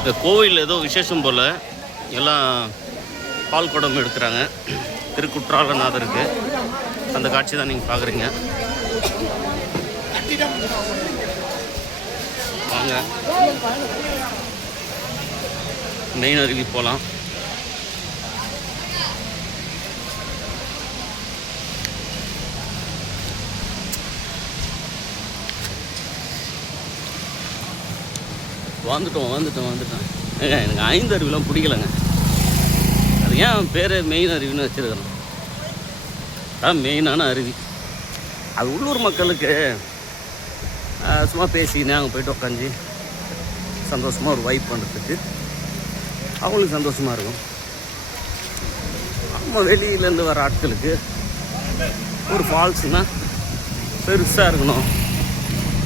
இந்த கோவில் ஏதோ விசேஷம் போல் எல்லாம் பால் குடம் எடுக்கிறாங்க. திருக்குற்றாலநாதருக்கு அந்த காட்சி தான் நீங்கள் பார்க்குறீங்க. வாங்க மெயின் அருவி போகலாம். வந்துட்டோம் ஏங்க, எனக்கு 5 அருவிலாம் பிடிக்கலைங்க. அது ஏன் பேர் மெயின் அருவின்னு வச்சுருக்கிறோம். அதான் மெயினான அருவி. அது உள்ளூர் மக்களுக்கு சும்மா பேசிக்கினே அங்கே போய்ட்டு உட்காந்து சந்தோஷமாக ஒரு வைப் பண்ணுறதுக்கு அவங்களுக்கு சந்தோஷமாக இருக்கும். நம்ம வெளியிலேருந்து வர ஆட்களுக்கு ஒரு ஃபால்ஸ்னால் பெருசாக இருக்கணும்.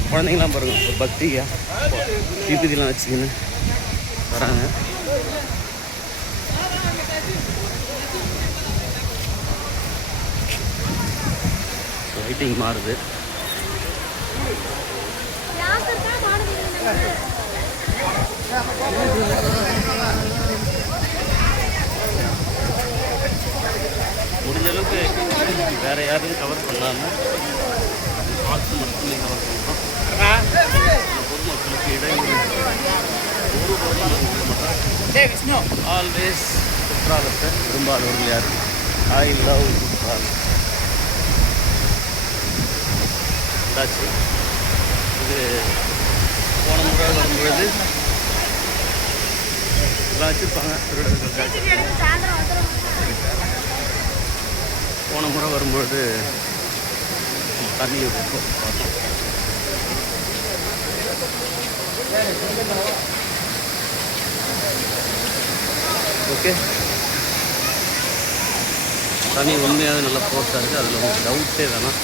குழந்தைங்களாம் பாருங்கள், ஒரு பக்தியாக விபூதிலாம் வச்சுக்கின்னு வராங்க. லைட்டிங் மாறுது. முடிஞ்ச அளவுக்கு வேற யாரையும் கவர் பண்ணாமல் ஃபால்ஸ் மட்டுமே கவர் பண்ணுறோம். பொதுமக்களுக்கு இடையூறு ஆல்வேஸ் குற்றாலத்தை விரும்பாதவர்கள் யார்? I love Courtallam. இதாச்சு. இது போன முறை வரும்பொழுது இதெல்லாம் வச்சுருப்பாங்க திருடர்கள். போன முறை வரும்பொழுது தண்ணி பார்த்தோம். ஓகே, தண்ணி உண்மையாகவே நல்லா ஃபோர்ஸாக இருக்குது. அதில் உங்களுக்கு டவுட்டே வேணாம்.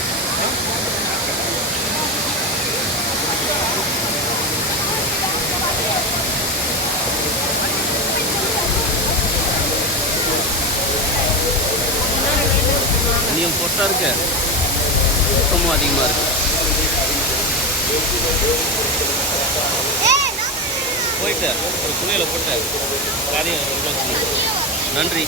தண்ணியும் ஃபோர்ஸாக இருக்கு, சுத்தமும் அதிகமாக இருக்குது. போயிட்டு ஒரு துணியில் போட்டு காரியம் நன்றி.